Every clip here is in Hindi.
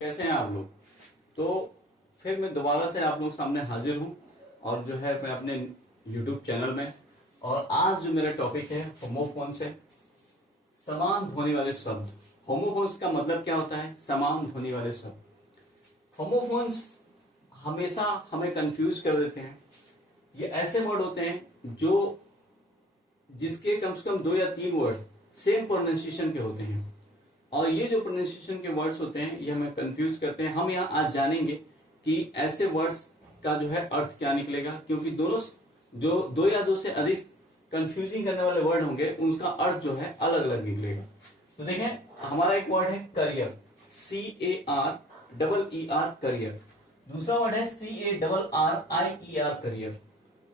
कैसे हैं आप लोग। तो फिर मैं दोबारा से आप लोग सामने हाजिर हूं और जो है मैं अपने YouTube चैनल में। और आज जो मेरा टॉपिक है होमोफोन्स है, समान ध्वनि वाले शब्द। होमोफोन्स का मतलब क्या होता है? समान ध्वनि वाले शब्द। होमोफोन्स हमेशा हमें कंफ्यूज कर देते हैं। ये ऐसे वर्ड होते हैं जो जिसके कम से कम 2 या 3 वर्ड्स सेम प्रोनाउंसिएशन के होते हैं, और ये जो प्रोनाउंसिएशन के वर्ड्स होते हैं ये हमें कंफ्यूज करते हैं। हम यहाँ आज जानेंगे कि ऐसे वर्ड्स का जो है अर्थ क्या निकलेगा, क्योंकि दोनों जो 2 या 2 से अधिक कंफ्यूजिंग करने वाले वर्ड होंगे उनका अर्थ जो है अलग अलग निकलेगा। तो देखें, हमारा एक वर्ड है करियर, CAREER करियर। दूसरा वर्ड है CARRIER करियर।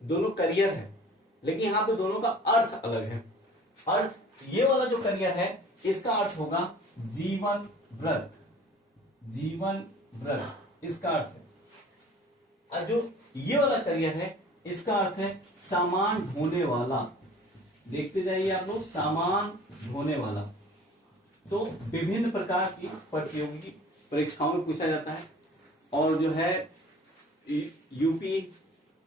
दोनों करियर है, लेकिन यहाँ पे दोनों का अर्थ अलग है। अर्थ, ये वाला जो करियर है इसका अर्थ होगा जीवन व्रत, जीवन व्रत इसका अर्थ है। और जो ये वाला करियर है इसका अर्थ है सामान ढोने वाला। देखते जाइए आप लोग, सामान ढोने वाला। तो विभिन्न प्रकार की प्रतियोगी परीक्षाओं में पूछा जाता है, और जो है यूपी,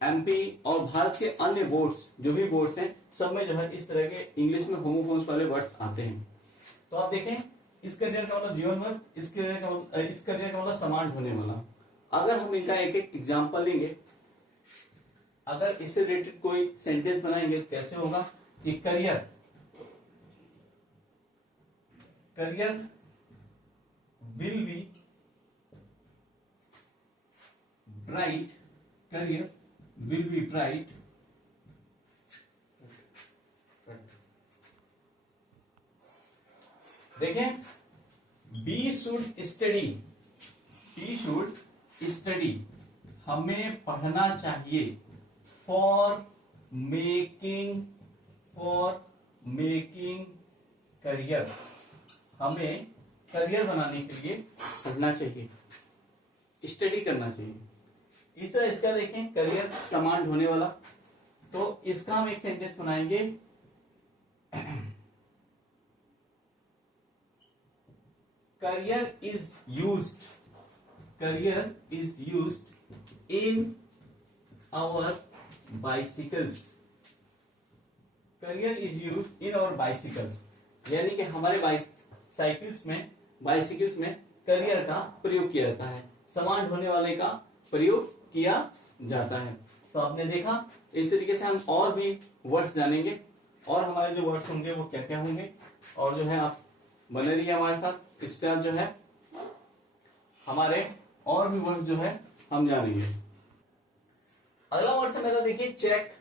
MP और भारत के अन्य बोर्ड्स, जो भी बोर्ड्स हैं, सब में जो है इस तरह के इंग्लिश में होमोफोन्स वाले वर्ड्स आते हैं। तो आप देखें, इस करियर का मतलब जीवन वर्ग, इस करियर का मतलब समान ढोने वाला। अगर हम इनका एक एक एग्जाम्पल लेंगे, अगर इससे रिलेटेड कोई सेंटेंस बनाएंगे तो कैसे होगा कि career will be bright, career will be bright देखें, बी शुड स्टडी, हमें पढ़ना चाहिए। फॉर मेकिंग करियर, हमें करियर बनाने के लिए पढ़ना चाहिए, स्टडी करना चाहिए। इस तरह इसका देखें, करियर समान ढोने वाला। तो इसका हम एक सेंटेंस बनाएंगे, career is used in our bicycles, career is used in our bicycles, यानी कि हमारे बाइसिकल्स में करियर का प्रयोग किया जाता है, समान ढोने वाले का प्रयोग किया जाता है। तो आपने देखा, इस तरीके से हम और भी वर्ड्स जानेंगे, और हमारे जो वर्ड्स होंगे वो क्या क्या होंगे, और जो है आप बने रहिए हमारे साथ। इससे जो है हमारे और भी वर्ड जो है हम जानेंगे। अगला वर्ड से मेरा देखिए, चेक।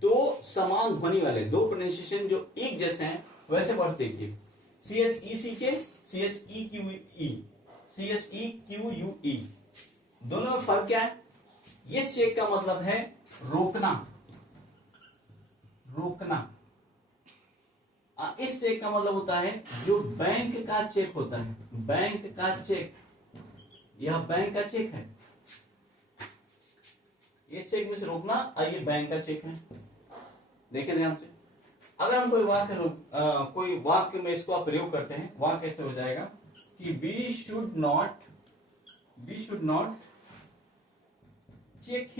दो समान ध्वनि वाले, दो प्रोनाउंसिएशन जो एक जैसे हैं वैसे वर्ड देखिए, CHECK, दोनों में फर्क क्या है? ये चेक का मतलब है रोकना। इस चेक का मतलब होता है जो बैंक का चेक होता है, बैंक का चेक, यह बैंक का चेक है। इस चेक में से रोकना, ये बैंक का चेक है। देखिए ध्यान से, अगर हम कोई वाक्य में इसको आप प्रयोग करते हैं, वाक्य कैसे हो जाएगा कि we should not check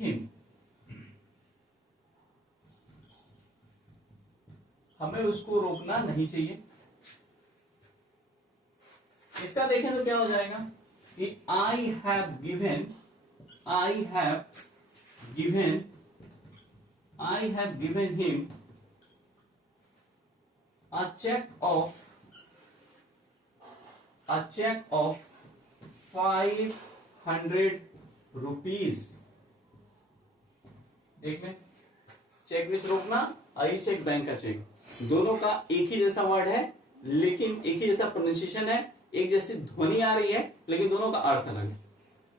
him, हमें उसको रोकना नहीं चाहिए। इसका देखें तो क्या हो जाएगा कि I have given him a check of 500 rupees। देख में, चेक में रोकना, आई चेक बैंक का चेक, दोनों का एक ही जैसा वर्ड है, लेकिन एक ही जैसा प्रोनाउंसिएशन है, एक जैसी ध्वनि आ रही है, लेकिन दोनों का अर्थ अलग है,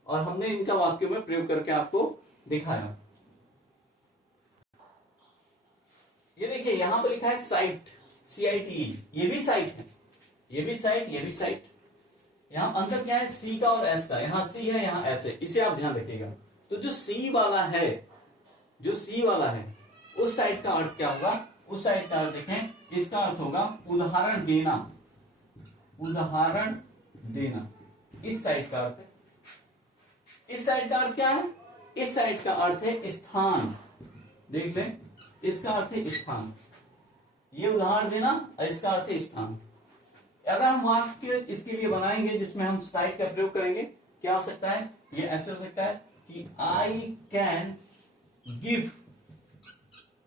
और हमने इनका वाक्यों में प्रयोग करके आपको दिखाया। ये देखिए, यहां पर लिखा है साइट, CITE, ये भी साइट है, ये भी साइट। यहां अंतर क्या है? C का और S का, यहां C है, यहां S है, इसे आप ध्यान रखिएगा। तो जो C वाला है, उस साइड का अर्थ क्या होगा? उस साइड का अर्थ देखें, इसका अर्थ होगा उदाहरण देना, उदाहरण देना। इस साइड का अर्थ है, इस साइड का अर्थ क्या है? इस साइड का अर्थ है स्थान। देख लें, इसका अर्थ है स्थान, ये उदाहरण देना, और इसका अर्थ है स्थान। अगर हम वाक्य इसके लिए बनाएंगे जिसमें हम साइड का प्रयोग करेंगे, क्या हो सकता है? ये ऐसे हो सकता है कि I can give,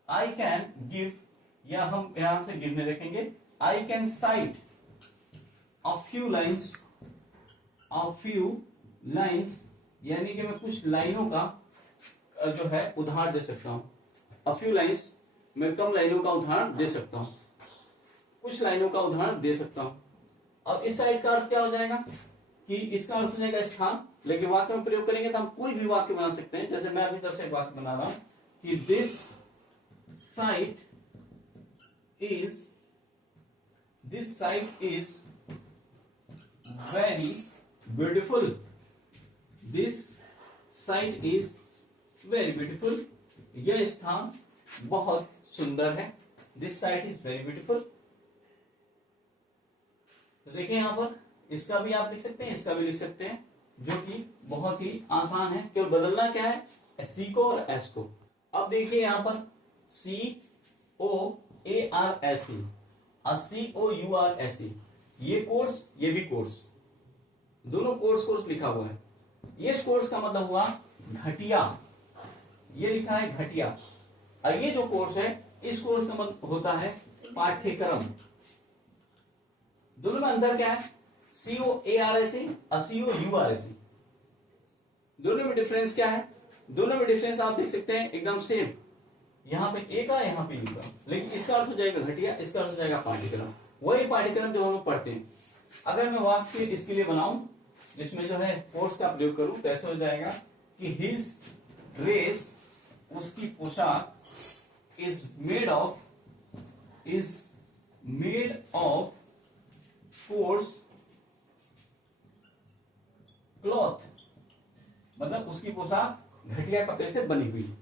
I can give, या हम यहां से गिव में रखेंगे, I can site a few lines, a few lines, यानी कि मैं कुछ लाइनों का जो है उदाहरण दे सकता हूं। अ फ्यू लाइन्स, मैं कम लाइनों का उदाहरण दे सकता हूं, कुछ लाइनों का उदाहरण दे सकता हूं। अब इस साइड का अर्थ क्या हो जाएगा कि इसका अर्थ हो जाएगा स्थान, लेकिन वाक्य में प्रयोग करेंगे तो हम कोई भी वाक्य बना सकते हैं। जैसे मैं अभी तरफ से एक वाक्य बना रहा हूं कि this site is very beautiful, this site is very beautiful, यह स्थान बहुत सुंदर है। This site is very beautiful. तो देखिए यहां पर इसका भी आप लिख सकते हैं, इसका भी लिख सकते हैं, जो कि बहुत ही आसान है। केवल बदलना क्या है? सी को और एस को। अब देखिए यहां पर COARSE और COURSE, ये कोर्स, ये भी कोर्स, दोनों कोर्स लिखा हुआ है। ये कोर्स का मतलब हुआ घटिया, ये लिखा है घटिया, और ये जो कोर्स है, इस कोर्स का मतलब होता है पाठ्यक्रम। दोनों में अंतर क्या है? COARSE और COURSE, दोनों में डिफरेंस क्या है? दोनों में डिफरेंस आप देख सकते हैं एकदम सेम, यहां पे ए का, यहां पे यू का, लेकिन इसका अर्थ हो जाएगा घटिया, इसका अर्थ हो जाएगा पाठ्यक्रम। वही पाठ्यक्रम जो हम लोग पढ़ते हैं। अगर मैं वाक्य इसके लिए बनाऊं जिसमें जो है कोर्स का प्रयोग करूं, तो ऐसे हो जाएगा कि हिज ड्रेस, उसकी पोशाक, is made of course cloth, मतलब उसकी पोशाक घटिया कपड़े से बनी हुई।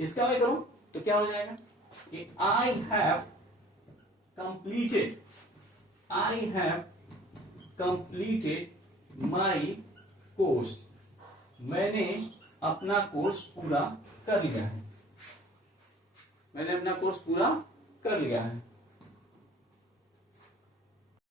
इसका मैं करूं तो क्या हो जाएगा कि I have completed my course, मैंने अपना कोर्स पूरा कर लिया है, मैंने अपना कोर्स पूरा कर लिया है।